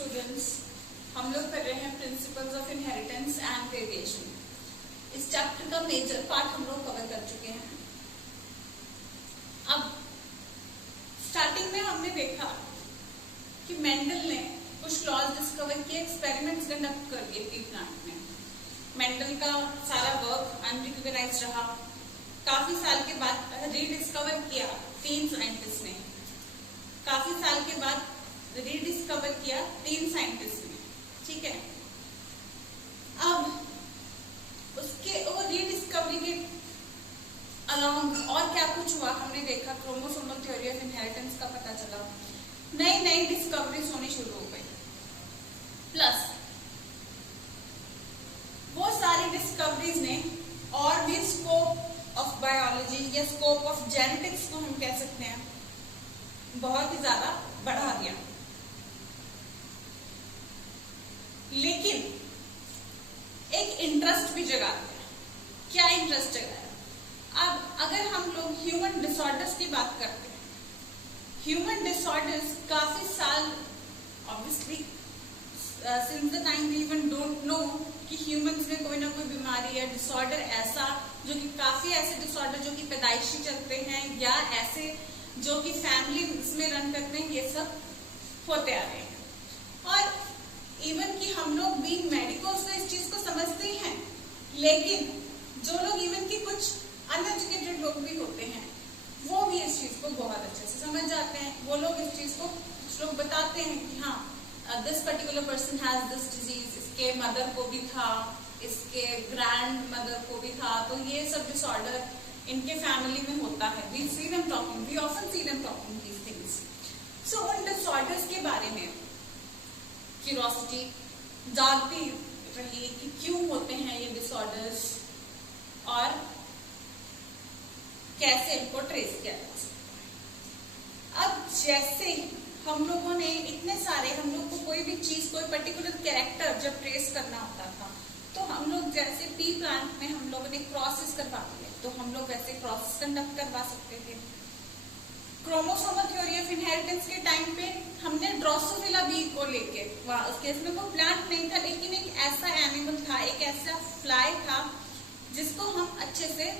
Students, हम लोग कर रहे हैं principles of inheritance and variation. इस चैप्टर का मेजर पार्ट हम लोग कवर कर चुके हैं। अब स्टार्टिंग में हमने देखा कि मेंडल ने कुछ लॉज डिस्कवर किए, एक्सपेरिमेंट्स कंडक्ट करके पी प्लांट में। मेंडल का सारा वर्क अनरिकॉग्नाइज्ड रहा। काफी साल के बाद रीडिस्कवर किया 3 साइंटिस्ट ने, काफी साल के बाद रीडिस्कवर किया 3 साइंटिस्ट ने, ठीक है। अब उसके वो रीडिस्कवरी के अलॉन्ग और क्या कुछ हुआ हमने देखा। क्रोमोसोमल थ्योरी ऑफ इनहेरिटेंस का पता चला, नई नई डिस्कवरीज होनी शुरू हो गई। प्लस वो सारी डिस्कवरीज ने और भी स्कोप ऑफ बायोलॉजी या स्कोप ऑफ जेनेटिक्स को हम कह सकते हैं बहुत ही ज्यादा बढ़ा दिया। लेकिन एक इंटरेस्ट भी जगा दिया। क्या इंटरेस्ट जगाया? अब अगर हम लोग ह्यूमन डिसऑर्डर्स की बात करते हैं, ह्यूमन डिसऑर्डर्स काफी साल obviously since the time we even don't know कि ह्यूमंस में कोई ना कोई बीमारी या डिसऑर्डर ऐसा जो कि काफी ऐसे डिसऑर्डर जो कि पैदाइशी चलते हैं या ऐसे जो कि फैमिली में रन करते हैं, ये सब होते आ रहे हैं। और इवन कि हम लोग बीइंग मेडिकल्स तो इस चीज को समझते ही हैं, लेकिन जो लोग इवन कि कुछ अनएजुकेटेड लोग भी होते हैं वो भी इस चीज को बहुत अच्छे से समझ जाते हैं। वो लोग इस चीज को कुछ लोग बताते हैं कि हाँ this particular person has this disease, इसके मदर को भी था, इसके ग्रैंड मदर को भी था, तो ये सब डिसऑर्डर इनके फैमिली में होता है। We see them talking, we often see them talking these things. So उन डिसऑर्डर्स के बारे में क्यूरियोसिटी जागती रही कि क्यों होते हैं ये डिसऑर्डर्स और कैसे इनको ट्रेस किया जा सकता है। अब जैसे हम लोगों ने इतने सारे, हम लोग को कोई भी चीज, कोई पर्टिकुलर कैरेक्टर जब ट्रेस करना होता था तो हम लोग जैसे पी प्लांट में हम लोगों ने क्रॉसेस करवा दिए, तो हम लोग वैसे क्रॉसेस कंडक्ट करवा सकते थे। क्रोमोसोमल थ्योरी ऑफ इनहेरिटेंस के टाइम पे हमने ड्रोसोफिला बी को लेके, उसके इसमें कोई प्लांट नहीं था लेकिन एक ऐसा एनिमल था, एक ऐसा फ्लाई था जिसको हम अच्छे से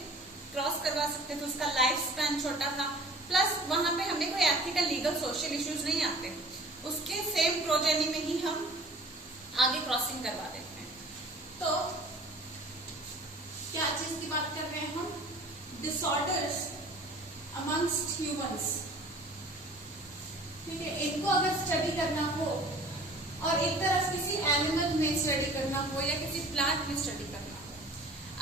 क्रॉस करवा सकते थे। उसका लाइफ स्पैन छोटा था, प्लस वहां पे हमें कोई एथिकल लीगल सोशल इश्यूज नहीं आते, उसके सेम प्रोजेनी में ही हम आगे क्रॉसिंग करवा देते हैं। तो क्या चीज की बात कर रहे हैं हम? डिसऑर्डर्स अमंगस्ट ह्यूमंस, ठीक है। इनको अगर स्टडी करना हो और एक तरफ किसी एनिमल में स्टडी करना हो या किसी प्लांट में स्टडी करना हो,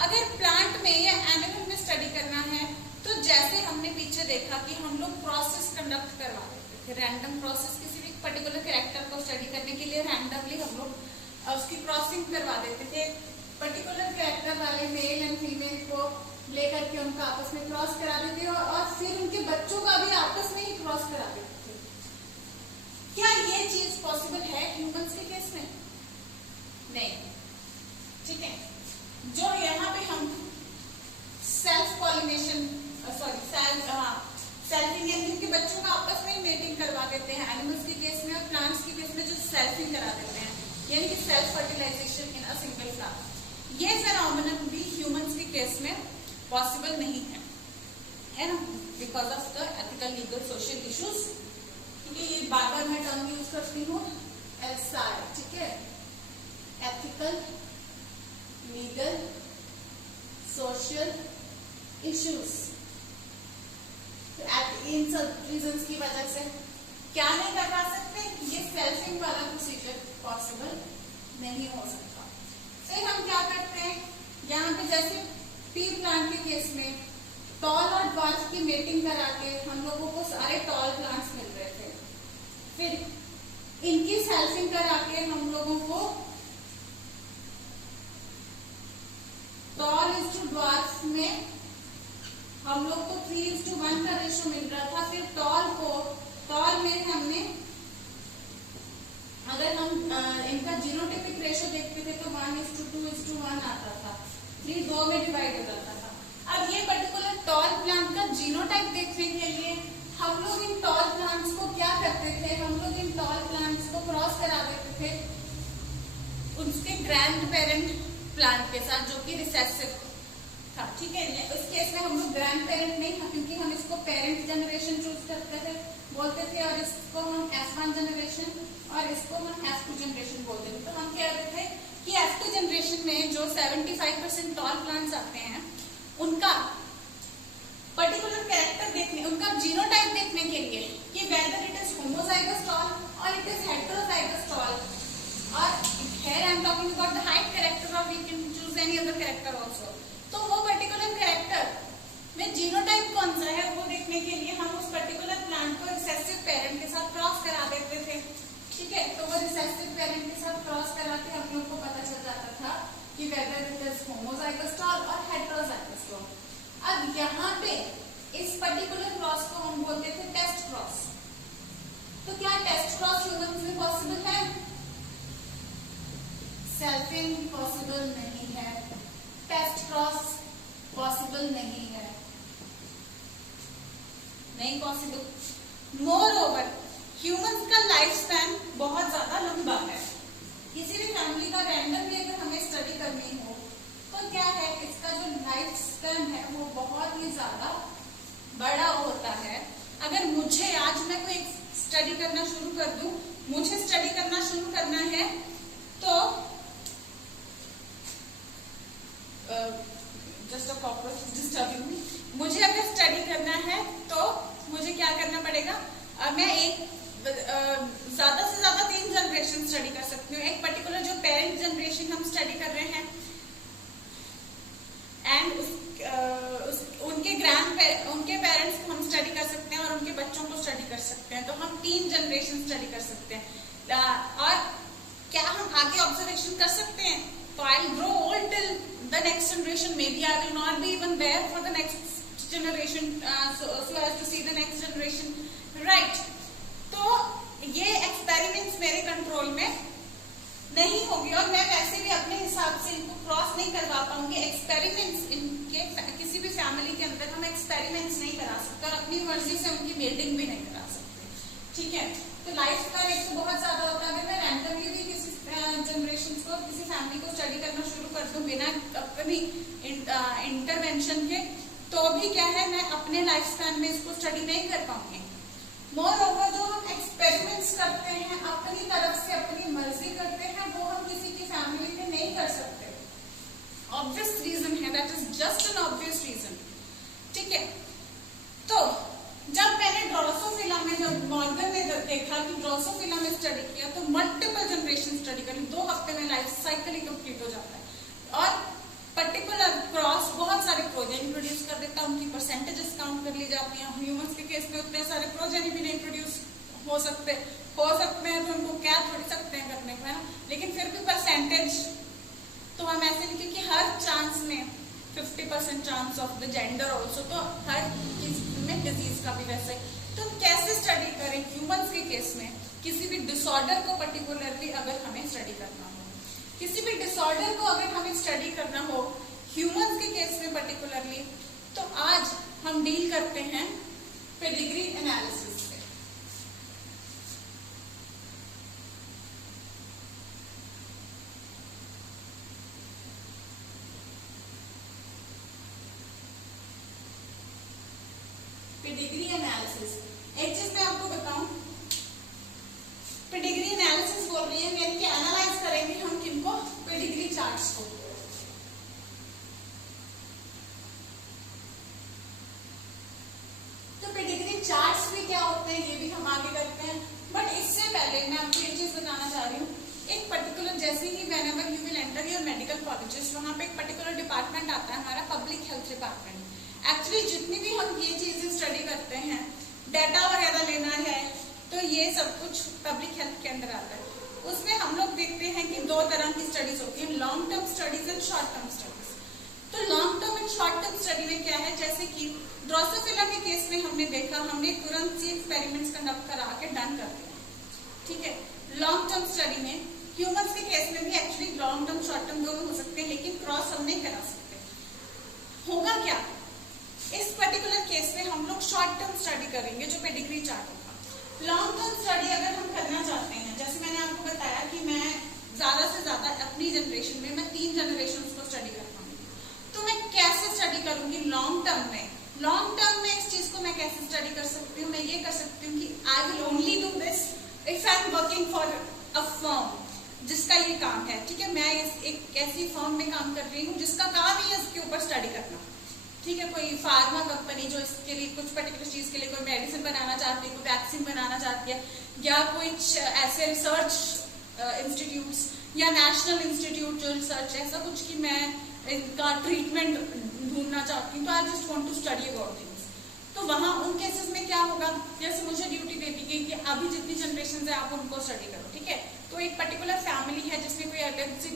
अगर प्लांट में या एनिमल में स्टडी करना है तो जैसे हमने पीछे देखा कि हम लोग प्रोसेस कंडक्ट करवा देते थे, रैंडम प्रोसेस, किसी भी पर्टिकुलर कैरेक्टर को स्टडी करने के लिए रैंडमली हम लोग उसकी क्रॉसिंग करवा देते थे। पर्टिकुलर कैरेक्टर वाले मेल एंड फीमेल को लेकर के उनका आपस में क्रॉस करा देते और फिर उनके बच्चों का भी आपस में ही क्रॉस करा देते थे। क्या ये चीज पॉसिबल है ह्यूमंस के केस में? नहीं, ठीक है। जो यहाँ पे हम सेल्फ पॉलिनेशन सेल्फिंग यानी उनके बच्चों का आपस में ही मेटिंग करवा देते हैं एनिमल्स के केस में, और प्लांट्स के केस में जो सेल्फिंग करा देते हैं यानी कि self fertilization in a single flower, ये फेनोमेनन भी ह्यूमंस के केस में पॉसिबल नहीं है ना, because of the ethical legal social issues. ठीक है, ये बार बार मैं टर्म यूज करती हूँ एसआई, ठीक है, एथिकल लीगल सोशल इश्यूज। इन सब रीजंस की वजह से क्या नहीं करवा सकते, ये सेल्फिंग वाला प्रोसीजर पॉसिबल नहीं हो सकता। फिर हम क्या करते हैं, यहाँ पे जैसे पी प्लांट के केस में टॉल और ड्वार्फ की मेटिंग करा के हम लोगों को सारे टॉल प्लांट्स मिल रहे थे, फिर इनकी सेल्फिंग करा के हम लोगों को टॉल इज टू ड्वार्फ में हम लोग को 3:1 का रेशो मिल रहा था। फिर टॉल में हमने, अगर हम इनका जीनोटाइपिक रेशो देखते थे तो 1:2:1 आता था, 3 2 में डिवाइड हो जाता था। अब ये पर्टिकुलर टॉल प्लांट का जीनोटाइप देखने के लिए हम लोग इन टॉल प्लांट्स को क्या करते थे, हम लोग इन टॉल प्लांट्स को क्रॉस करा देते थे उसके ग्रैंड पेरेंट प्लांट के साथ, जो कि रिसेसिव था। ठीक है, इस केस में हम लोग ग्रैंड पेरेंट नहीं था, क्योंकि हम इसको पेरेंट जनरेशन चूज करते थे बोलते थे, और इसको हम F1 जनरेशन और इसको हम F2 जनरेशन बोलते थे। तो हम कह रहे थे कि F2 जनरेशन में जो 75% टॉल प्लांट्स आते हैं उनका पर्टिकुलर कैरेक्टर देखने, उनका जीनोटाइप देखने के लिए कि whether it is homozygous tall और इट इज हेटेरोजाइगस टॉल, और here I am talking about the height character, or we can choose any other character also। तो वो पर्टिकुलर कैरेक्टर में जीनोटाइप कौन सा है वो देखने के लिए हम उस पर्टिकुलर प्लांट को रिसेसिव पेरेंट के साथ क्रॉस करा देते थे। ठीक है, तो वो रिसेसिव पेरेंट के साथ क्रॉस करा के हम लोग को पता चल जाता था कि whether it is homozygous tall और हेटेरोजाइगस टॉल। अब यहाँ पे इस पर्टिकुलर क्रॉस को हम बोलते थे टेस्ट क्रॉस। तो क्या टेस्ट क्रॉस ह्यूमंस में पॉसिबल है? सेल्फिंग पॉसिबल नहीं है, टेस्ट क्रॉस पॉसिबल नहीं है, नहीं पॉसिबल। मोर ओवर ह्यूमंस का लाइफ स्पैन बहुत ज्यादा लंबा है। किसी भी फैमिली का रैंडमली अगर हमें स्टडी करनी हो तो क्या है, इसका जो लाइफ स्पैन है वो बहुत ही ज्यादा बड़ा होता है। अगर मुझे आज मैं कोई स्टडी करना शुरू कर दूं, मुझे स्टडी करना शुरू करना है तो just a cockroach disturbing me, मुझे अगर स्टडी करना है तो मुझे क्या करना पड़ेगा, मैं एक ज्यादा से ज्यादा 3 जनरेशन स्टडी कर सकती हूँ। एक पर्टिकुलर जो पेरेंट जनरेशन हम स्टडी कर रहे हैं एंड उनके पेरेंट्स को हम स्टडी कर सकते हैं और उनके बच्चों को स्टडी कर सकते हैं। तो हम 3 जनरेशन स्टडी कर सकते हैं। और क्या हम आगे ऑब्जर्वेशन कर सकते हैं? तो I will grow old till the next generation, maybe I will not be even there for the next generation, so as to see the next generation, right. तो ये एक्सपेरिमेंट्स मेरे कंट्रोल में नहीं होगी और मैं वैसे भी अपने हिसाब से इनको क्रॉस नहीं करवा पाऊंगी। एक्सपेरिमेंट्स इनके किसी भी फैमिली के अंदर हम एक्सपेरिमेंट्स नहीं करा सकते और अपनी मर्जी से उनकी मेल्टिंग भी नहीं करा सकते। ठीक है, तो लाइफ स्पैन एक तो बहुत ज्यादा होता है। अगर मैं रैंडमली भी किसी जनरेशन को, किसी फैमिली को स्टडी करना शुरू कर दूं बिना अपनी इंटरवेंशन के, तो भी क्या है, मैं अपने लाइफ स्पैन में इसको स्टडी नहीं कर पाऊंगी। मोर ओवर जो हम एक्सपेरिमेंट्स करते हैं अपनी तरफ से, अपनी मर्जी करते हैं, वो हम किसी की फैमिली में नहीं कर सकते। ऑब्वियस रीजन है, that is just an obvious reason. ठीक है, तो जब मैंने ड्रोसोफिला में, जब मॉर्गन ने देखा कि ड्रोसोफिला में स्टडी किया तो मल्टीपल जनरेशन स्टडी करी, 2 हफ्ते में लाइफ साइकिल ही कंप्लीट हो जाता है और पर्टिकुलर क्रॉस बहुत सारे प्रोजेनी प्रोड्यूस कर देता है। उनकी परसेंटेजेस काउंट कर ली जाती हैं। ह्यूमंस के केस में उतने सारे प्रोजेनी भी नहीं प्रोड्यूस हो सकते हैं तो उनको क्या थोड़ी सकते हैं करने को, है ना, लेकिन फिर भी परसेंटेज तो हम ऐसे नहीं, क्योंकि हर चांस में 50% chance of the gender also, तो हर किसी में डिजीज का भी वैसे। तो कैसे स्टडी करें ह्यूमंस के केस में किसी भी डिसऑर्डर को पर्टिकुलरली अगर हमें स्टडी करना हो, किसी भी डिसऑर्डर को अगर हमें स्टडी करना हो ह्यूमंस के केस में पर्टिकुलरली, तो आज हम डील करते हैं पेडिग्री एनालिसिस से। पेडिग्री एनालिसिस, एक चीज मैं आपको बताऊं, पेडिग्री एनालिसिस बोल रही है, यानी कि एनालाइज करेंगे हम किनको, पेडिग्री चार्ट्स को। तो पेडिग्री चार्ट्स भी क्या होते हैं ये भी हम आगे करते हैं, बट इससे पहले मैं आपको ये चीज बताना चाह रही हूँ। एक पर्टिकुलर, जैसे ही whenever you will enter your medical colleges, वहां पे एक पर्टिकुलर डिपार्टमेंट आता है हमारा पब्लिक हेल्थ डिपार्टमेंट। एक्चुअली जितनी भी हम ये चीजें स्टडी करते हैं, डाटा वगैरह लेना है, तो ये सब कुछ पब्लिक हेल्थ के अंदर आता है। उसमें हम लोग देखते हैं कि 2 तरह की स्टडीज होती है, long term studies and short term studies. तो long term and short term study में क्या है, जैसे कि ड्रोसोफिला के केस में हमने देखा, हमने तुरंत से एक्सपेरिमेंट्स कंडक्ट करा के डन कर दिया। ठीक है, लॉन्ग टर्म स्टडी में ह्यूमंस के केस में भी actually long term short term दोनों हो सकते हैं, लेकिन क्रॉस हम नहीं करा सकते। होगा क्या, इस पर्टिकुलर केस में हम लोग शॉर्ट टर्म स्टडी करेंगे जो पेडिग्री चार्ट होगा। लॉन्ग टर्म स्टडी अगर हम करना चाहते हैं, जैसे मैंने आपको बताया कि मैं ज्यादा से ज्यादा अपनी जनरेशन में मैं 3 जनरेशन को स्टडी कर पाऊंगी, तो मैं कैसे स्टडी करूंगी लॉन्ग टर्म में? लॉन्ग टर्म में इस चीज को मैं कैसे स्टडी कर सकती हूँ? मैं ये कर सकती हूँ कि I will only do this if I am working for a firm जिसका ये काम है, ठीक है, मैं एक ऐसी फर्म में काम कर रही हूँ जिसका काम ही है इसके ऊपर स्टडी करना, ठीक है। कोई फार्मा कंपनी जो इसके लिए कुछ पर्टिकुलर चीज के लिए कोई मेडिसिन बनाना चाहती है, कोई वैक्सीन बनाना चाहती है, या कुछ ऐसे रिसर्च इंस्टीट्यूट्स या नेशनल इंस्टीट्यूट जो रिसर्च ऐसा कुछ कि मैं इनका ट्रीटमेंट ढूंढना चाहती हूँ, तो I just want to study about things. तो वहां उन केसेस में क्या होगा, जैसे मुझे ड्यूटी दे दी गई कि अभी जितनी जनरेशन है आप उनको स्टडी करो, ठीक है। तो एक पर्टिकुलर फैमिली है जिसमें कोई एपिलेप्सी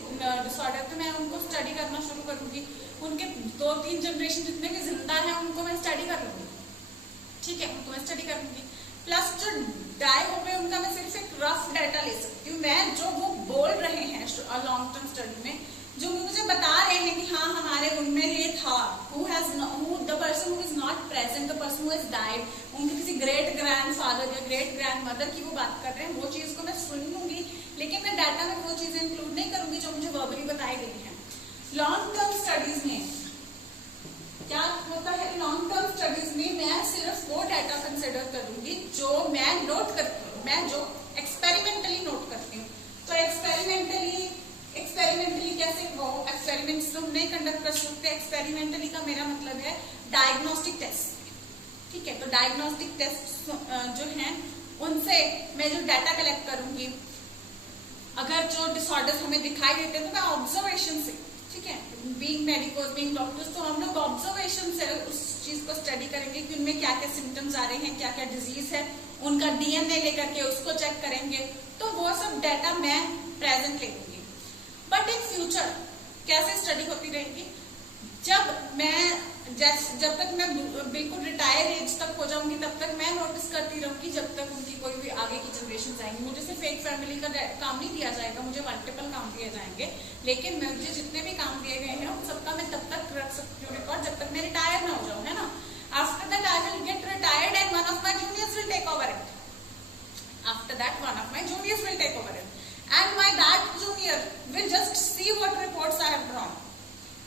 डिसऑर्डर, तो मैं उनको स्टडी करना शुरू करूंगी, उनके 2-3 जनरेशन जितने भी जिंदा है उनको मैं स्टडी कर लूंगी, ठीक है, उनको मैं स्टडी कर लूंगी। प्लस जो डाई हो गए उनका मैं सिर्फ एक रफ डाटा ले सकती हूँ, मैं जो वो बोल रहे हैं लॉन्ग टर्म स्टडी में, जो मुझे बता रहे हैं कि हाँ हमारे उनमें ये था, the person who is not present, the person who has died, उनके किसी ग्रेट ग्रैंडफादर या ग्रेट ग्रैंडमदर की वो बात कर रहे हैं, वो चीज को मैं सुन लूंगी, लेकिन मैं डाटा में वो चीजें इंक्लूड नहीं करूंगी जो मुझे वर्बली बताई गई है। लॉन्ग टर्म स्टडीज में क्या होता है, लॉन्ग टर्म स्टडीज में मैं सिर्फ वो डाटा कंसिडर करूंगी जो मैं नोट करती हूँ, मैं जो एक्सपेरिमेंटली नोट करती हूँ। तो एक्सपेरिमेंटली कैसे, वो एक्सपेरिमेंट्स तो नहीं कंडक्ट कर सकते। एक्सपेरिमेंटली का मेरा मतलब है डायग्नोस्टिक टेस्ट, ठीक है। तो डायग्नोस्टिक टेस्ट जो हैं उनसे मैं जो डाटा कलेक्ट करूंगी, अगर जो डिसऑर्डर्स हमें दिखाई देते हैं तो मैं ऑब्जर्वेशन से, ठीक है, बीइंग मेडिकोस बीइंग डॉक्टर्स, तो हम लोग ऑब्जर्वेशन से उस चीज को स्टडी करेंगे कि उनमें क्या क्या सिम्टम्स आ रहे हैं, क्या क्या डिजीज है, उनका डीएनए लेकर के उसको चेक करेंगे। तो वो सब डाटा मैं प्रेजेंट ले लूंगी। बट इन फ्यूचर कैसे स्टडी होती रहेगी, जब तक मैं बिल्कुल रिटायर एज तक हो जाऊंगी तब तक मैं नोटिस करती रहूंगी, जब तक उनकी कोई भी आगे की जनरेशन आएंगी। मुझे सिर्फ एक फैमिली का काम नहीं दिया जाएगा, मुझे मल्टीपल काम दिए जाएंगे, लेकिन मुझे जितने भी काम दिए गए हैं उन सबका मैं तब तक रख सकती हूँ रिकॉर्ड जब तक मैं रिटायर ना हो जाऊँ, है ना। After that I will get retired and one of my juniors will take over it. After that, one of my juniors will take over it, and that junior will just see what reports I have drawn.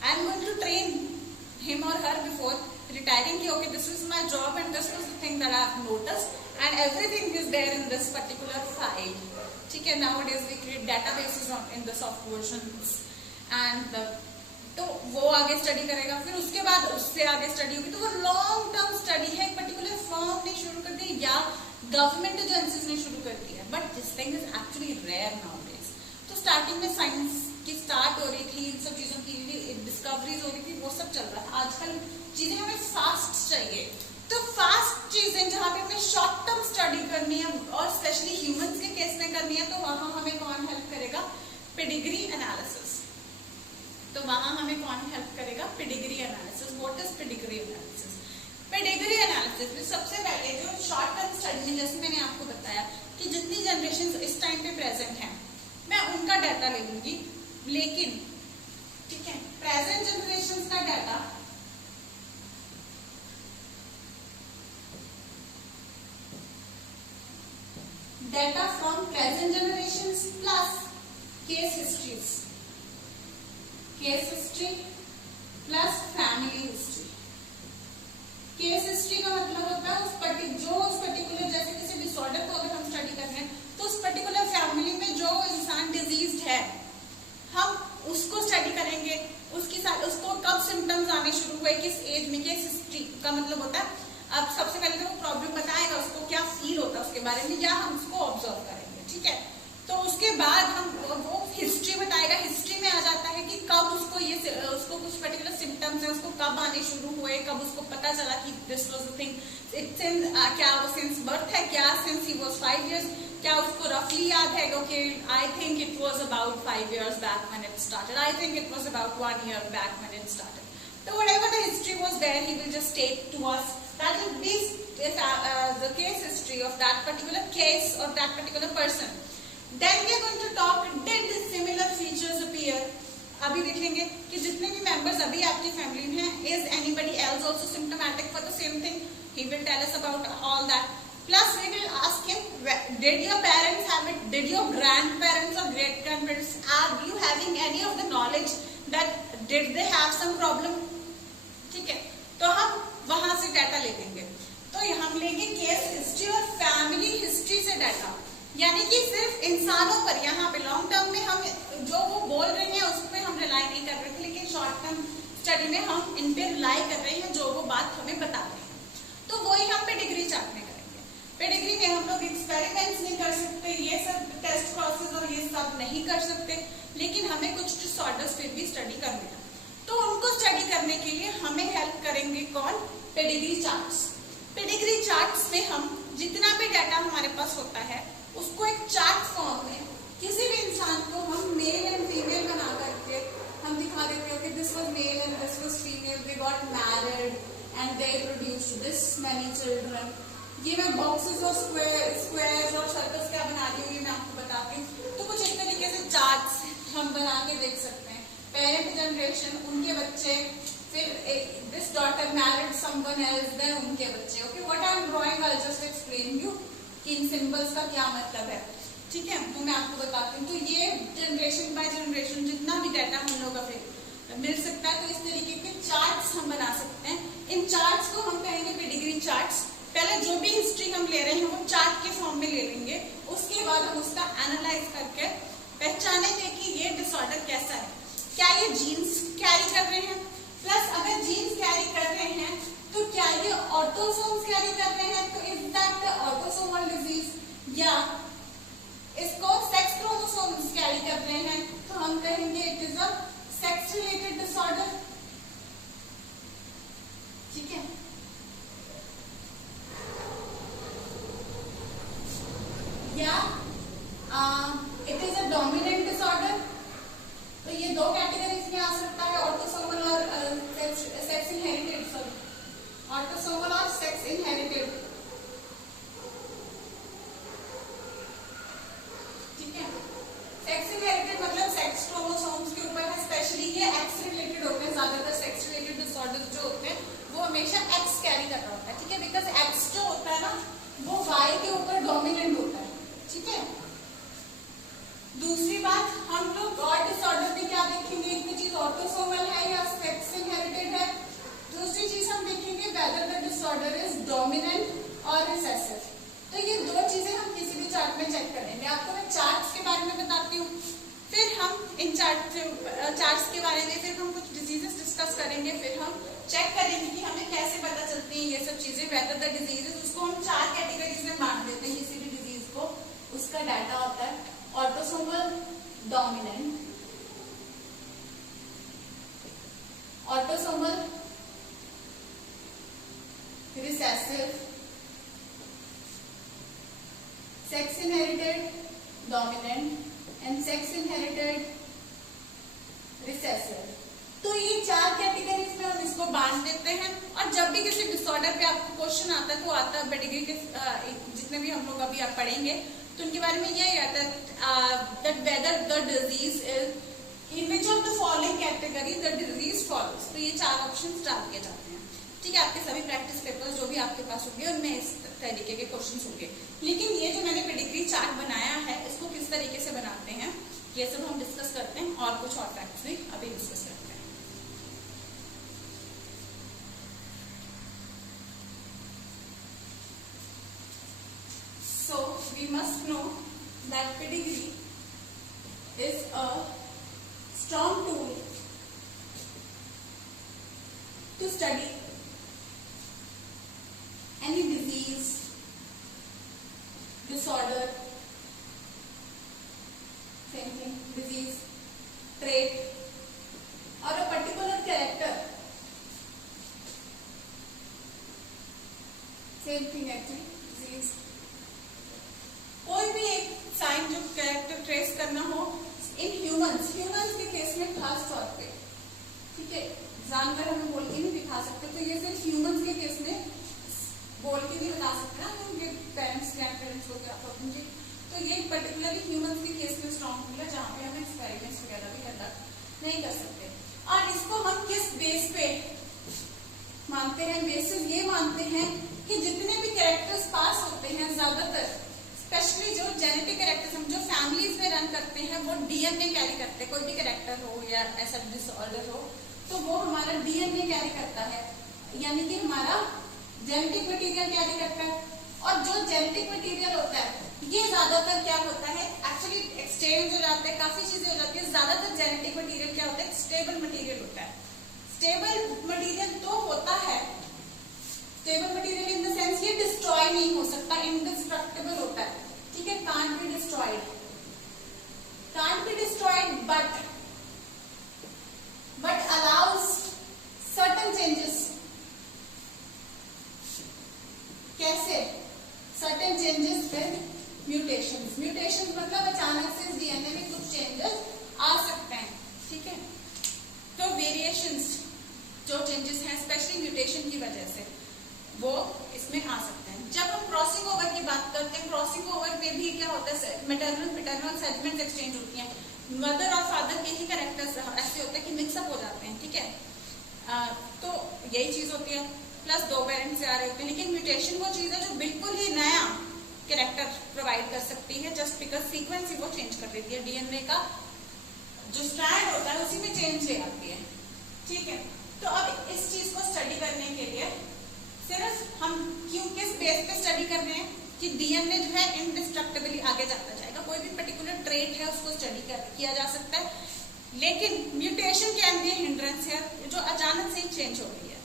I am going to train him or her before retiring. Okay, this is my job, and this is the thing that I have noticed, and everything is there in this particular file. ठीक है, nowadays we create databases in the soft versions, and तो वो आगे study करेगा, फिर उसके बाद उससे आगे स्टडी होगी। तो वो लॉन्ग टर्म स्टडी है, एक पर्टिकुलर फर्म ने शुरू कर दी या गवर्नमेंट एजेंसीज ने शुरू कर दिया, but this thing is actually rare nowadays. तो स्टार्टिंग में साइंस की स्टार्ट हो रही थी, इन सब चीजों की डिस्कवरीज हो रही थी, वो सब चल रहा था। आजकल चीजें हमें फास्ट चाहिए, तो फास्ट चीजें जहाँ पे हमें शॉर्ट टर्म स्टडी करनी है और स्पेशली ह्यूमंस के केस में करनी है, तो वहां हमें कौन हेल्प करेगा, पेडिग्री एनालिसिस। तो वहां हमें कौन हेल्प करेगा, pedigree analysis. What is pedigree analysis? Pedigree analysis में सबसे पहले जो शॉर्ट टर्म स्टडी में, जैसे मैंने आपको बताया कि जितनी जनरेशन इस टाइम पे प्रेजेंट हैं मैं उनका डाटा ले लूंगी, लेकिन ठीक है, प्रेजेंट जनरेशन का data from present generation plus case history plus family history. Case history का मतलब होता है उस पर्टिकुलर जैसे किसी डिसऑर्डर को अगर हम स्टडी कर रहे हैं तो उस पर्टिकुलर फैमिली में जो इंसान डिजीज्ड है हम उसको स्टडी करेंगे, उसको कब सिम्टम्स आने शुरू हुए, किस एज में। केस हिस्ट्री का मतलब होता है अब सबसे पहले तो वो प्रॉब्लम बताएगा, उसको क्या फील होता है उसके बारे में, या हम उसको ऑब्जर्व करेंगे, ठीक है। तो उसके बाद हम वो हिस्ट्री बताएगा, हिस्ट्री में आ जाता है कि कब उसको कुछ पर्टिकुलर सिम्टम्स है, उसको कब आने शुरू हुए, कब उसको पता चला कि दिस वाज द थिंग, क्या वो सिंस बर्थ है, क्या सिंस ही वाज 5 years, क्या उसको रफली याद है, okay I think it was about 5 years back when it started, I think it was about 1 year back when it started. तो whatever the history was there he will just state to us that will be the case history of that particular case or that particular person. Then we are going to talk, did similar features appear? अभी देखेंगे कि जितने भी members अभी आपकी family में हैं, is anybody else also symptomatic for the same thing? he will tell us about all that. Plus we will ask him, did your parents have it, did your grandparents or great grandparents, are you having any of the knowledge that did they have some problem? ठीक है, तो हम वहां से data ले लेंगे। तो हम लेंगे केस हिस्ट्री और फैमिली हिस्ट्री से डाटा, यानी कि सिर्फ इंसानों पर, यहाँ पे लॉन्ग टर्म में हम जो वो बोल रहे हैं उस पर हम रिलाई नहीं कर रहे थे, लेकिन शॉर्ट टर्म स्टडी में हम इन पे रिलाई कर रहे हैं जो वो बात हमें बता रहे हैं। तो वही हम पेडिग्री चार्ट में करेंगे। पेडिग्री में हम लोग एक्सपेरिमेंट्स नहीं कर सकते, ये सब टेस्ट प्रोसेस और ये सब नहीं कर सकते, लेकिन हमें कुछ डिसऑर्डर्स फिर भी स्टडी करने हैं। तो उनको स्टडी करने के लिए हमें हेल्प करेंगे कौन? Pedigree charts. पेडिग्री चार्ट्स में हम जितना भी डाटा हमारे पास होता है उसको एक चार्ट फॉर्म में किसी भी इंसान को हम मेल एंड फीमेल बना करके हम दिखा देते हैं कि this was male and this was female, they got married and they produced this many children. ये मैं बॉक्सेस और स्क्वायर्स और सर्कल्स क्या बना रही हूँ ये मैं आपको बताती हूँ। तो कुछ इस तरीके से चार्ट्स हम बना के देख सकते हैं। पेरेंट जनरेशन, उनके बच्चे, फिर this daughter married someone else, then उनके बच्चे। Okay, what I am drawing I just explain you कि इन सिंबल्स का क्या मतलब है। ठीक है, वो मैं आपको बताती हूँ। तो ये जनरेशन बाय जनरेशन जितना भी डाटा हम लोग का मिल सकता है, तो इस तरीके के चार्ट्स हम बना सकते हैं। इन चार्ट्स को हम कहेंगे पेडिग्री चार्ट्स। पहले जो भी हिस्ट्री हम ले रहे हैं वो चार्ट के फॉर्म में ले लेंगे, उसके बाद हम उसका एनालाइज करके पहचानेंगे कि ये डिसऑर्डर कैसा है, क्या ये जीन्स कैरी कर रहे हैं, प्लस अगर जीन्स कैरी कर रहे हैं तो क्या ये ऑटोसोम्स कैरी कर रहे हैं, तो is that the autosomal disease, या इसको सेक्स क्रोमोसोम्स कैरी कर रहे हैं तो हम कहेंगे it is a sex related disorder. ठीक है, या it is a dominant disorder. तो ये दो कैटेगरीज में आ सकता है, ऑटोसोमल और सेक्स इनहेरिटेड। सॉरी, ऑटोसोमल और सेक्स इनहेरिटेड। ठीक है, सेक्स इनहेरिटेड मतलब सेक्स क्रोमोसोम्स के ऊपर है, स्पेशली ये एक्स रिलेटेड होते हैं। ज्यादातर सेक्स रिलेटेड डिसऑर्डर्स जो होते हैं वो हमेशा एक्स कैरी कर रहा होता है। ठीक है, बिकॉज एक्स जो होता है ना वो वाई के ऊपर डोमिनेंट होता है। ठीक है, दूसरी बात हम लोग और डिसऑर्डर में क्या देखेंगे, एक चीज ऑटोसोमल है या सेक्स इनहेरिटेड है। दूसरी चीज हम देखेंगे whether the disorder is dominant और रिसेसिव। तो ये दो चीजें हम किसी भी चार्ट में चेक करेंगे। आपको मैं चार्ट्स के बारे में बताती हूँ, फिर हम इन चार्ट्स के बारे में फिर हम कुछ डिजीजेस डिस्कस करेंगे, फिर हम चेक करेंगे कि हमें कैसे पता चलती है ये सब चीजें। वेदर द डिजीजेस, उसको हम 4 कैटेगरीज में बांट देते हैं। किसी भी डिजीज को उसका डाटा होता है autosomal dominant, autosomal recessive, sex inherited dominant and sex inherited recessive. तो ये 4 कैटेगरीज में हम इसको बांट देते हैं। और जब भी किसी डिसऑर्डर पे आपको क्वेश्चन आता है तो आता है पेडिग्री के जितने भी हम लोग अभी आप पढ़ेंगे तो उनके बारे में यही आता है that whether the disease is in which of the following category the disease follows. तो ये 4 ऑप्शंस डाल के जाते हैं। ठीक है, आपके सभी प्रैक्टिस पेपर्स जो भी आपके पास होंगे उनमें इस तरीके के क्वेश्चंस होंगे। लेकिन ये जो मैंने पेडिग्री चार्ट बनाया है इसको किस तरीके से बनाते हैं ये सब हम डिस्कस करते हैं, और कुछ और फैक्ट्स भी अभी डिस्कस करते हैं। So we must know that pedigree is a strong tool to study any disease, disorder, same thing, disease, trait, or a particular character, same thing actually, disease. कोई भी एक साइन जो कैरेक्टर ट्रेस करना हो in humans के case में खास तौर पे। ठीक है, जानवर हमें बोल के नहीं दिखा सकते, तो ये सिर्फ ह्यूमंस के केस में बोल के नहीं बता सकते ना, उनके पेरेंट्स ग्रैंड पेरेंट्स को क्या प्रॉब्लम थी। तो ये पर्टिकुलरली ह्यूमंस के केस में स्ट्रॉन्ग मिला जहाँ पे हम एक्सपेरिमेंट्स वगैरह भी कंडक्ट नहीं कर सकते। और इसको हम किस बेस पे मानते हैं? बेसिस ये मानते हैं कि कैरेक्टरिज्म जो फैमिलीज में रन करते हैं वो डीएनए कैरी करते हैं। कोई भी कैरेक्टर हो या ऐसा डिसऑर्डर हो तो वो हमारा डीएनए कैरी करता है, यानी कि हमारा जेनेटिक मटेरियल कैरी करता है। और जो जेनेटिक मटेरियल होता है ये ज्यादातर क्या होता है, एक्चुअली एक्सचेंज हो जाते हैं, काफी चीजें हो जाती है। ज्यादातर जेनेटिक मटेरियल क्या होता है, स्टेबल मटेरियल होता है। स्टेबल मटेरियल तो होता है, stable material in the sense ये डिस्ट्रॉय नहीं हो सकता, इंडिस्ट्रक्टिबल होता है, ठीक है, can't be destroyed, but allows certain changes. कैसे? Certain changes with mutations. Mutations मतलब अचानक से डीएनए में कुछ चेंजेस आ सकते हैं, ठीक है। तो वेरिएशंस जो चेंजेस हैं स्पेशली म्यूटेशन की वजह से वो इसमें आ सकते हैं। जब हम क्रॉसिंग ओवर की बात करते हैं, क्रॉसिंग ओवर में भी क्या होता है, मैटरनल पैटर्नल सेगमेंट्स एक्सचेंज होती हैं। मदर और फादर के ही कैरेक्टर्स ऐसे होते हैं कि मिक्सअप हो जाते हैं, ठीक है। तो यही चीज होती है, प्लस दो पेरेंट्स से आ रहे होते हैं। लेकिन म्यूटेशन वो चीज है जो बिल्कुल ही नया कैरेक्टर प्रोवाइड कर सकती है, जस्ट बिकॉज सीक्वेंस ही वो चेंज कर देती है, डीएनए का जो स्ट्रैंड होता है उसी में चेंज ले आती है, ठीक है। तो अब इस चीज को स्टडी करने के लिए सिर्फ हम किस बेस पे स्टडी कर रहे हैं कि डीएनए जो है इंडिस्ट्रक्टिबली आगे जाता जाएगा, कोई भी पर्टिकुलर ट्रेट है उसको स्टडी किया जा सकता है। लेकिन म्यूटेशन कैन बी हिंड्रेंस है, जो अचानक से ही चेंज हो रही है,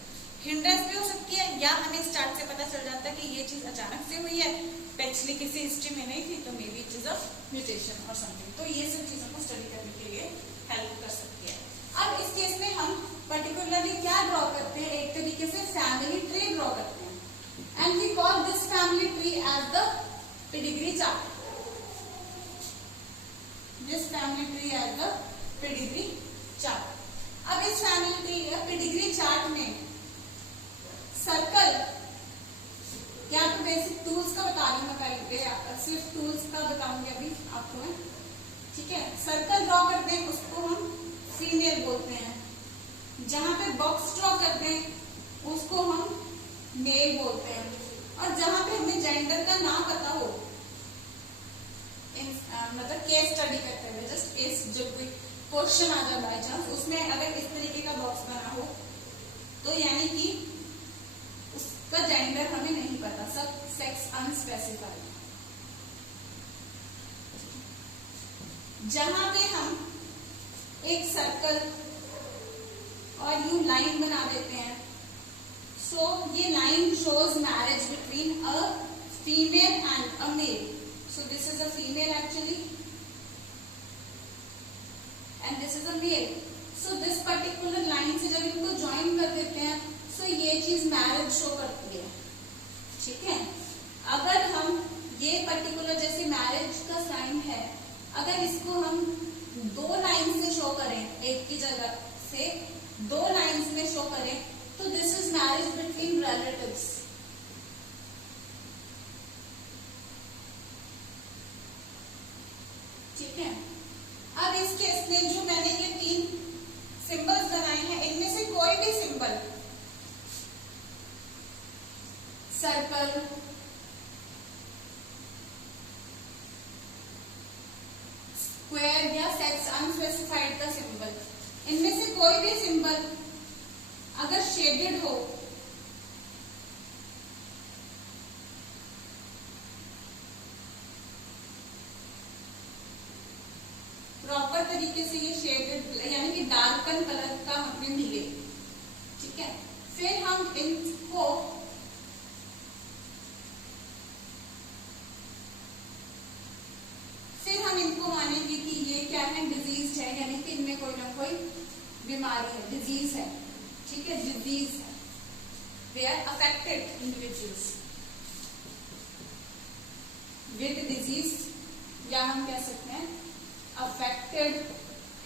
हिंड्रेंस भी हो सकती है, या हमें स्टार्ट से पता चल जाता है कि ये चीज अचानक से हुई है, पिछली किसी हिस्ट्री में नहीं थी, तो may be it is a mutation और समथिंग। तो ये सब चीजों को स्टडी करने के लिए हेल्प कर सकती है। अब इस केस में हम पर्टिकुलरली क्या ड्रॉ करते हैं, एक तरीके से फैमिली ट्री ड्रॉ करते हैं, and we call this family tree as the pedigree chart. This family tree as the pedigree chart. अब इस फैमिली ट्री या पेडिग्री चार्ट में सर्कल, यहाँ पे बेसिक टूल्स का बता रही हूँ मैं, पहले सिर्फ टूल्स का बताऊंगी अभी आपको मैं, ठीक है। सर्कल ड्रॉ करते हैं उसको हम फीमेल बोलते हैं, जहां पे बॉक्स ड्रॉ करते हैं उसको हम मेल बोलते हैं, और जहां पे हमें जेंडर का ना पता हो, मतलब केस स्टडी करते हुए, जस्ट केस जब कोई क्वेश्चन आ जाए बाय चांस, उसमें अगर इस तरीके का बॉक्स बना हो तो यानी कि उसका जेंडर हमें नहीं पता, सब सेक्स अनस्पेसिफाइड। जहां पे हम एक सर्कल और यू लाइन बना देते हैं, सो ये line shows marriage between a female and a male. So this is a female actually and this is a male. So this particular line से जब इनको ज्वाइन कर देते हैं सो ये चीज मैरिज शो करती है, ठीक है। अगर हम ये पर्टिकुलर जैसे मैरिज का साइन है, अगर इसको हम दो लाइन से शो करें, एक की जगह से दो लाइंस में शो करें, तो this is marriage between relatives. ठीक है। अब इस केस में जो मैंने ये तीन सिंबल्स बनाए हैं, इनमें से कोई भी सिंबल, सर्कल, स्क्वायर या सेक्स अनस्पेसिफाइड का सिंबल, इनमें से कोई भी सिंबल अगर शेडेड हो प्रॉपर तरीके से, ये शेडेड यानी कि डार्कन कलर का हमें मिले, ठीक है, फिर हम इनको मानेंगे कि ये क्या है, डिजीज है, यानी कि इनमें कोई ना कोई बीमारी है, डिजीज है, ठीक है, डिजीज है, they are affected individuals with disease, या हम कह सकते हैं अफेक्टेड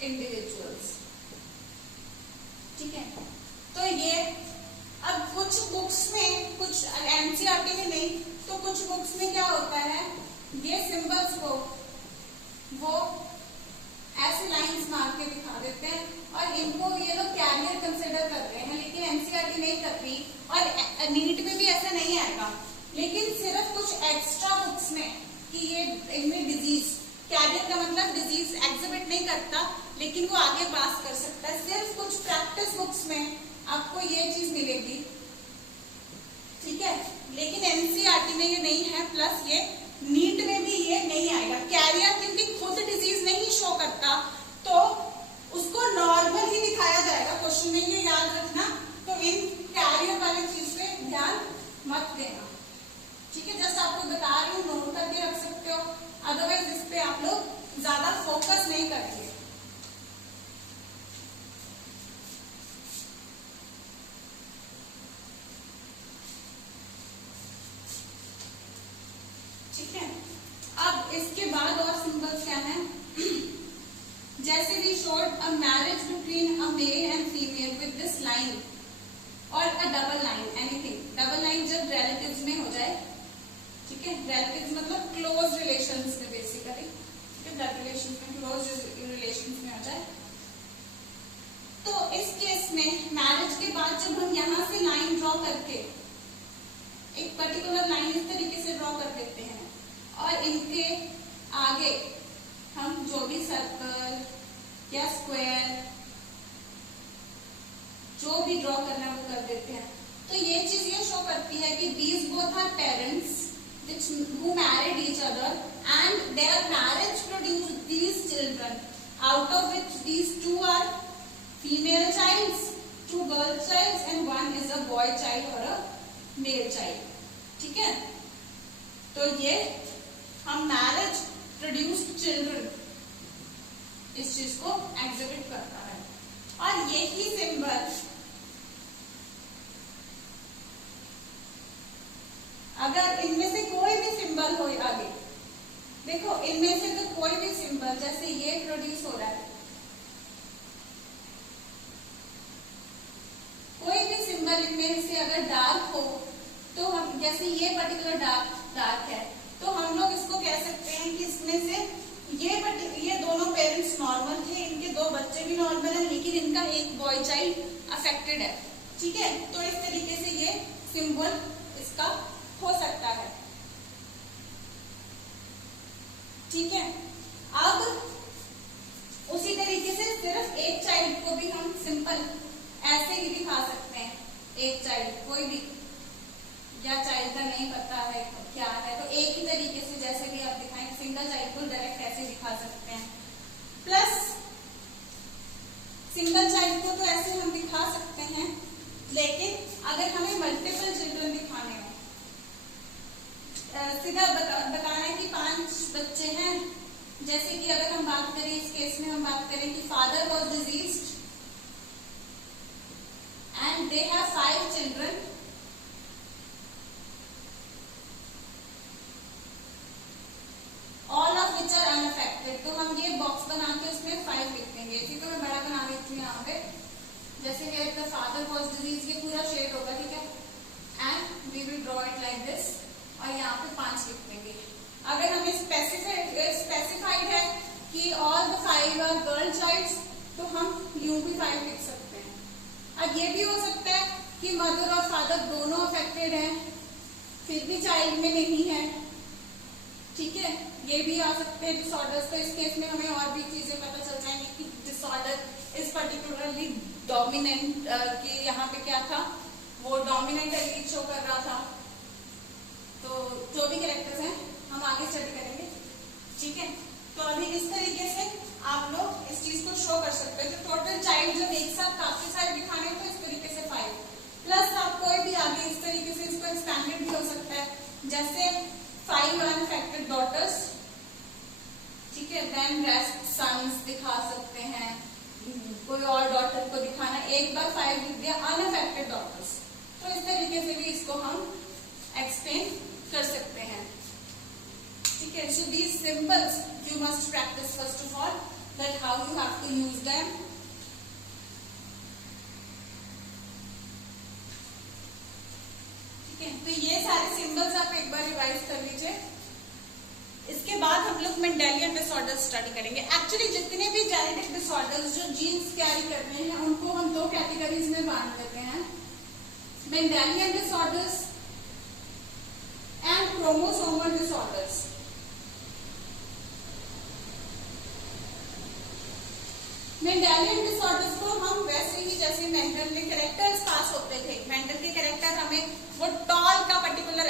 इंडिविजुअल्स, ठीक है। तो ये अब कुछ बुक्स में, कुछ एनसीईआरटी में नहीं, तो कुछ बुक्स में क्या होता है, ये सिंबल्स को वो ऐसे लाइंस मार के दिखा देते हैं और इनको ये लोग कैरियर कंसिडर करते हैं, लेकिन एनसीईआरटी नहीं करती और नीट में भी ऐसा नहीं आएगा, लेकिन सिर्फ कुछ एक्स्ट्रा बुक्स में कि ये इनमें डिजीज लेकिन एनसीईआरटी में ये नहीं है, प्लस ये नीट में भी ये नहीं आएगा। कैरियर क्योंकि खुद डिजीज नहीं शो करता तो उसको नॉर्मल ही दिखाया जाएगा क्वेश्चन में, ये याद रखना। तो इन कैरियर वाली चीज पे ध्यान मत देना, ठीक है। जस्ट आपको बता रही हूँ, नोट करके रख सकते हो, अदरवाइज इस पे आप लोग ज्यादा फोकस नहीं करेंगे। ठीक है, अब इसके बाद और सिंबल्स क्या है? जैसे we showed a marriage between a male and female with this line और a double line, anything. Double line जब रिलेटिव्स में हो जाए, ठीक है, रिलेटिव्स मतलब क्लोज रिलेशंस में बेसिकली, ठीक है, ब्लड रिलेशंस में, क्लोज रिलेशंस में हो जाए, तो इस केस में मैरिज के बाद जब हम यहाँ से लाइन ड्रॉ करके एक पर्टिकुलर लाइन इस तरीके से ड्रॉ कर देते हैं और इनके आगे हम जो भी सर्कल या स्क्वायर जो भी ड्रॉ करना है वो कर देते हैं, तो ये चीज ये शो करती है कि these both are parents which who married each other and their marriage produced these children, out of which these two are female childs, two girl childs and one is a boy child or a male child, ठीक है। तो ये हम marriage produced children इस चीज को exhibit करता है। और यही सिंबल अगर इनमें से कोई भी सिंबल हो आगे, देखो इनमें से तो कोई भी सिंबल, जैसे ये प्रोड्यूस हो रहा है, कोई भी सिंबल इनमें से अगर डार्क हो तो हम, जैसे ये पर्टिकुलर डार्क है, तो हम लोग इसको कह सकते हैं कि इसमें से ये दोनों पेरेंट्स नॉर्मल थे, इनके दो बच्चे भी नॉर्मल हैं, लेकिन इनका एक बॉय चाइल्ड अफेक्टेड है, ठीक है। तो इस तरीके से ये सिंबल इसका हो सकता है, ठीक है। अब उसी तरीके से सिर्फ एक चाइल्ड को भी हम सिंपल ऐसे ही दिखा सकते हैं, एक चाइल्ड कोई भी, या चाइल्ड का नहीं पता है क्या है, तो एक ही तरीके से जैसे भी आप दिखाएं, सिंगल चाइल्ड को डायरेक्ट ऐसे दिखा सकते हैं। प्लस सिंगल चाइल्ड को तो ऐसे हम दिखा सकते हैं, लेकिन अगर हमें मल्टीपल चिल्ड्रन दिखाने हो, सीधा बताना है कि 5 बच्चे हैं, जैसे कि अगर हम बात करें इस केस में, हम बात करें कि father was diseased and they have 5 children, all of which are unaffected, तो हम ये बॉक्स बना के उसमें 5 लिख देंगे। ठीक है, मैं बड़ा बना देती हूँ यहाँ पे, जैसे कि द फादर वॉज डिजीज, ये पूरा शेड होगा, ठीक है, and we will draw it like this, और यहाँ पे 5 लिख देंगे। अगर हमें स्पेसिफाइड है कि all the 5 are girl childs, तो हम यूं भी 5 लिख सकते हैं। अब ये भी हो सकता है कि मदर और फादर दोनों अफेक्टेड हैं, फिर भी चाइल्ड में नहीं है, ठीक है, ये भी आ सकते हैं डिसऑर्डर्स। तो इस केस में हमें और भी चीजें पता चल जाएंगी कि डिसऑर्डर इज पर्टिकुलरली डोमिनेंट, कि यहाँ पे क्या था, वो डोमिनेंट एलीट शो कर रहा था। तो जो भी कैरेक्टर्स हैं हम आगे स्टडी करेंगे, ठीक है। तो अभी इस तरीके से आप लोग इस चीज को शो कर सकते हैं। तो टोटल चाइल्ड जब एक साथ काफी सारे दिखाने तो इस तरीके से 5, प्लस आप कोई भी आगे इस तरीके से इसको एक्सपेंडेड भी हो सकता है, जैसे 5 अनअफेक्टेड डॉटर्स, ठीक है, देन रेस्ट सन्स दिखा सकते हैं, कोई और डॉटर को दिखाना, एक बार 5 लिख दिया अनअफेक्टेड डॉटर्स। तो इस तरीके से भी इसको हम एक्सप्लेन कर सकते हैं, ठीक है। So these symbols you must practice first of all, that how you have to use them. ठीक है, तो ये सारे सिंबल्स आप एक बार रिवाइज कर लीजिए। इसके बाद हम लोग मेंडेलियन डिसऑर्डर्स स्टडी करेंगे। एक्चुअली जितने भी जेनेटिक डिसऑर्डर्स जो जीन्स कैरी कर रहे हैं उनको हम 2 कैटेगरीज में बांट देते हैं, Mendelian disorders and chromosomal disorders. Mendelian disorders को हम वैसे ही जैसे मेंडल ने कैरेक्टर्स पास होते थे, मेंडल के कैरेक्टर हमें वो टॉल का पर्टिकुलर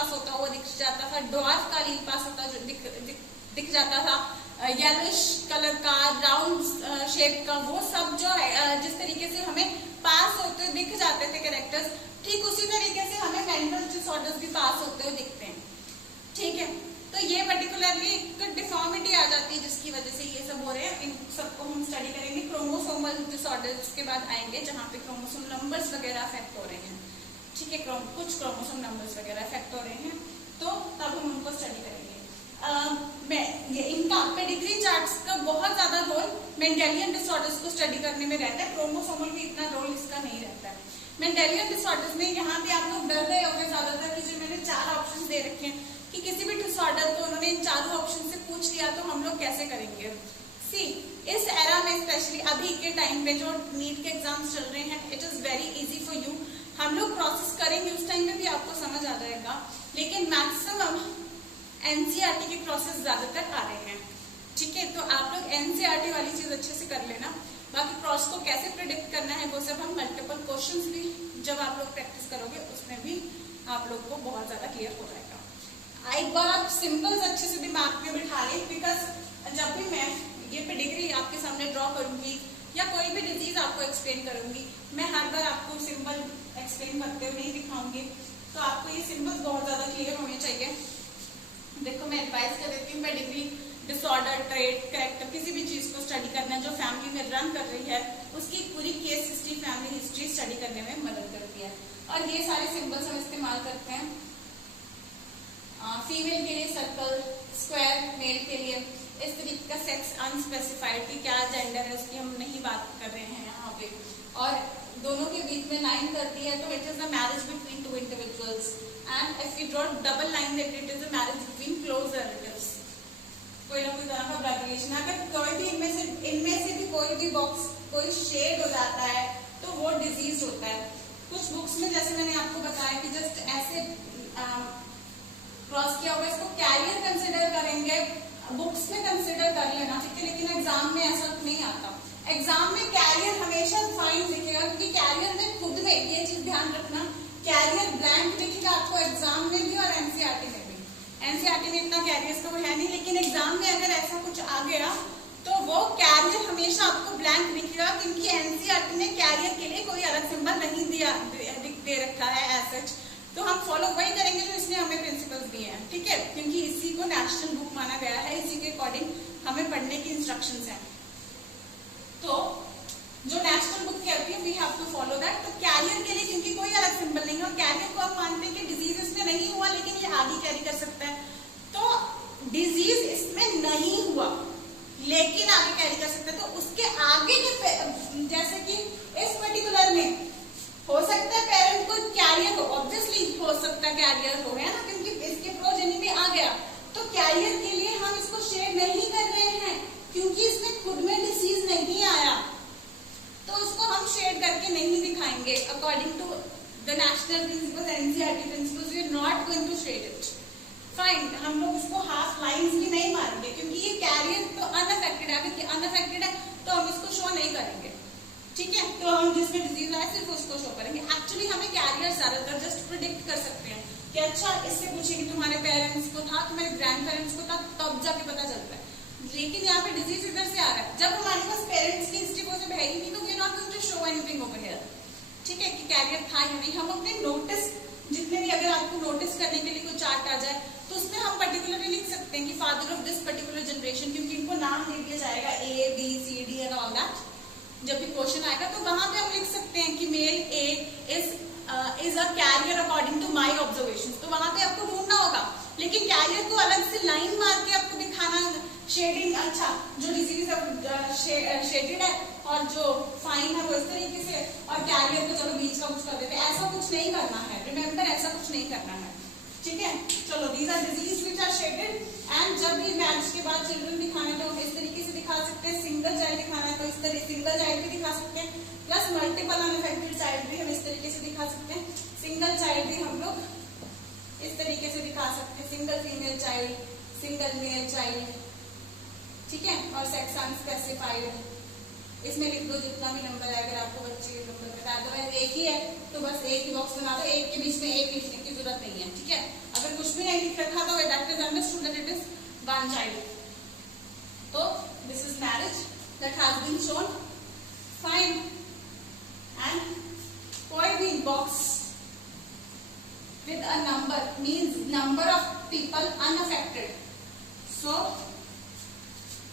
पास होता हुआ दिख जाता था, ड्वार्फ का लील पास होता दिख जाता था, येलोइश कलर का राउंड शेप का, वो सब जो है जिस तरीके से हमें पास होते हुए दिख जाते थे कैरेक्टर्स, ठीक उसी तरीके से हमें मेंटल डिसऑर्डर्स भी पास होते हुए दिखते हैं। ठीक है, तो ये पर्टिकुलरली एक डिफॉर्मिटी आ जाती है जिसकी वजह से ये सब हो रहे हैं। इन सबको हम स्टडी करेंगे। क्रोमोसोमल डिसऑर्डर्स के बाद आएंगे जहाँ पे क्रोमोसोम नंबर्स वगैरह अफेक्ट हो रहे हैं। ठीक है, कुछ क्रोमोसोम नंबर्स वगैरह अफेक्ट हो रहे हैं, तो तब हम उनको स्टडी करेंगे। इनका पेडिग्री चार्ट्स का बहुत ज्यादा रोल मेंडेलियन डिसऑर्डर्स को स्टडी करने में रहता है, क्रोमोसोमल में इतना रोल इसका नहीं रहता है। मेंडेलियन डिसऑर्डर्स में यहाँ पे आप लोग डर गए होंगे ज्यादातर कि जो मैंने 4 ऑप्शन दे रखे हैं कि किसी भी डिसऑर्डर को उन्होंने इन 4 ऑप्शन से पूछ लिया तो हम लोग कैसे करेंगे। सी, इस एरा में स्पेशली अभी के टाइम पे जो नीट के एग्जाम्स चल रहे हैं, it is very easy for you. हम लोग प्रोसेस करेंगे, उस टाइम में भी आपको समझ आ जाएगा, लेकिन मैक्सिमम एनसीईआरटी के प्रोसेस ज्यादातर आ रहे हैं। ठीक है, तो आप लोग एनसीईआरटी वाली चीज अच्छे से कर लेना। बाकी क्रॉस को कैसे प्रिडिक्ट करना है वो सब हम मल्टीपल क्वेश्चंस भी जब आप लोग प्रैक्टिस करोगे उसमें भी आप लोग को बहुत ज्यादा क्लियर हो जाएगा। एक बार आप सिंबल्स अच्छे से दिमाग में बिठा लें, बिकॉज जब भी मैं ये पेडिग्री आपके सामने ड्रॉ करूंगी या कोई भी डिजीज आपको एक्सप्लेन करूंगी, मैं हर बार आपको सिंबल एक्सप्लेन करते हुए नहीं दिखाऊंगी, तो आपको ये सिंबल्स बहुत ज्यादा क्लियर होने चाहिए। देखो, मैं एडवाइस कर देती हूँ, पेडिग्री, डिसऑर्डर, ट्रेट, कैरेक्टर, किसी भी चीज को स्टडी करना जो फैमिली में रन कर रही है उसकी पूरी case history, family history study करने में मदद करती है। और ये सारे सिंबल्स हम इस्तेमाल करते हैं फीमेल के लिए सर्कल, स्क्वायर मेल के लिए, इस तरीके का सेक्स अनस्पेसिफाइड की क्या जेंडर है उसकी हम नहीं बात कर रहे हैं यहाँ पे, और दोनों के बीच में लाइन करती है तो it is a marriage between 2 individuals, and if we draw double line that it is a marriage between close relatives. कोई ना कोई तरह का ब्लड रिलेशन, अगर कोई भी इनमें से भी कोई भी बॉक्स कोई शेड हो जाता है तो वो डिजीज होता है। कुछ बुक्स में जैसे मैंने आपको बताया कि जस्ट ऐसे क्रॉस किया होगा, इसको कैरियर कंसिडर करेंगे, बुक्स में कंसिडर कर लेना, ठीक है, लेकिन एग्जाम में ऐसा नहीं आता। एग्जाम में कैरियर हमेशा फाइन दिखेगा, क्योंकि कैरियर में खुद में ये चीज ध्यान रखना, कैरियर ब्लैंक दिखेगा आपको एग्जाम में भी और एनसीईआरटी में भी। एनसीईआरटी में इतना कैरियर तो है नहीं, लेकिन एग्जाम में अगर ऐसा कुछ आ गया तो वो कैरियर हमेशा आपको ब्लैंक दिखेगा, क्योंकि एनसीईआरटी ने कैरियर के लिए कोई अलग सिंबल नहीं दे रखा है एज सच। तो हम फॉलो वही करेंगे जो इसने हमें प्रिंसिपल्स दिए हैं, ठीक है, क्योंकि इसी को नेशनल बुक माना गया है, इसी के अकॉर्डिंग हमें पढ़ने की इंस्ट्रक्शंस हैं। तो जो नेशनल बुक कहती है we have to follow that. तो कैरियर के लिए क्योंकि कोई अलग सिंबल नहीं है, और कैरियर को आप मानते हैं कि डिजीज इसमें नहीं हुआ लेकिन ये आगे कैरी कर सकता है, तो डिजीज इसमें नहीं हुआ लेकिन आगे कैरी कर सकता है, तो उसके आगे के जैसे कि इस पर्टिकुलर में हो सकता है पेरेंट को कैरियर हो, ऑब्वियसली हो सकता है कैरियर हो, है ना, क्योंकि इसके प्रोजेनी में आ गया, तो कैरियर के लिए हम इसको शेड नहीं कर रहे हैं क्योंकि इसमें खुद में डिसीज नहीं आया, तो उसको हम शेड करके नहीं दिखाएंगे। According to the national principles, NCERT principles, we are not going to shade it. Fine, हम लोग उसको हाफ लाइंस भी नहीं मारेंगे क्योंकि ये कैरियर तो अनअफेक्टेड है, अगर अनअफेक्टेड है तो हम इसको शो नहीं करेंगे, ठीक है, तो हम जिसमें डिजीज आए सिर्फ उसको शो करेंगे। एक्चुअली हमें कैरियर ज्यादातर जस्ट प्रिडिक्ट कर सकते हैं कि अच्छा इससे पूछेंगे तुम्हारे पेरेंट्स को था, तुम्हारे ग्रैंड पेरेंट्स को था, तब जाके पता चलता है, लेकिन यहाँ पे डिजीज इधर से आ रहा है। जब हमारे पास पेरेंट्स की हिस्ट्री वो सब है ही नहीं, तो we are not going to show anything over here, ठीक है, कि कैरियर था या नहीं। हम अपने नोटिस जितने भी, अगर आपको नोटिस करने के लिए कोई चार्ट आ जाए तो उसमें हम पर्टिकुलरली लिख सकते हैं कि father of this particular generation, क्योंकि इनको नाम दे दिया जाएगा A, B, C, D and all that. जब भी क्वेश्चन आएगा तो वहां पे हम लिख सकते हैं कि male A is a carrier according to my observation, तो वहां पे आपको ढूंढना होगा, लेकिन कैरियर को अलग से लाइन मार के आपको दिखाना, शेडिंग, अच्छा जो डिजीज शेडेड है और जो फाइन है वो इस तरीके से, और कैरियर को चलो बीच का कुछ कर देते, ऐसा कुछ नहीं करना है, रिमेम्बर, ऐसा कुछ नहीं करना है, ठीक है। चलो, these are disease which are shaded, and जब भी मैरिज के बाद चिल्ड्रन दिखाने तो हम इस तरीके से दिखा सकते हैं, सिंगल चाइल्ड दिखाना है तो इस तरह सिंगल चाइल्ड भी दिखा सकते हैं, प्लस मल्टीपल अनअफेक्टेड चाइल्ड भी हम इस तरीके से दिखा सकते हैं, सिंगल चाइल्ड भी हम लोग इस तरीके से दिखा सकते हैं, single female child, single male child, ठीक है, और सेक्स अनस्पेसिफाइड, इसमें लिख दो जितना भी नंबर है, अगर आपको बच्चे के नंबर पता है, अदरवाइज एक ही है तो बस एक ही बॉक्स बना दो, एक के बीच में एक लिखने की जरूरत नहीं है, ठीक है। अगर कुछ भी नहीं लिख रखा तो that is understood that it is one child. तो this is marriage that has been shown. Fine. And कोई भी box with a number means number of people unaffected. So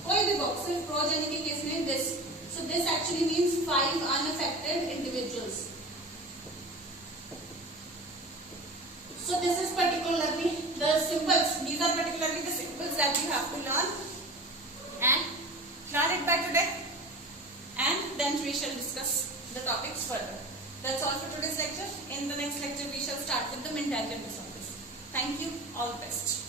कोई भी box सिर्फ progeny के केस में this. So this actually means 5 unaffected individuals. So this is particularly the symbols. These are particularly the symbols that you have to learn and learn it by today. And then we shall discuss the topics further. That's all for today's lecture. In the next lecture, we shall start with the mental disorders. Thank you. All the best.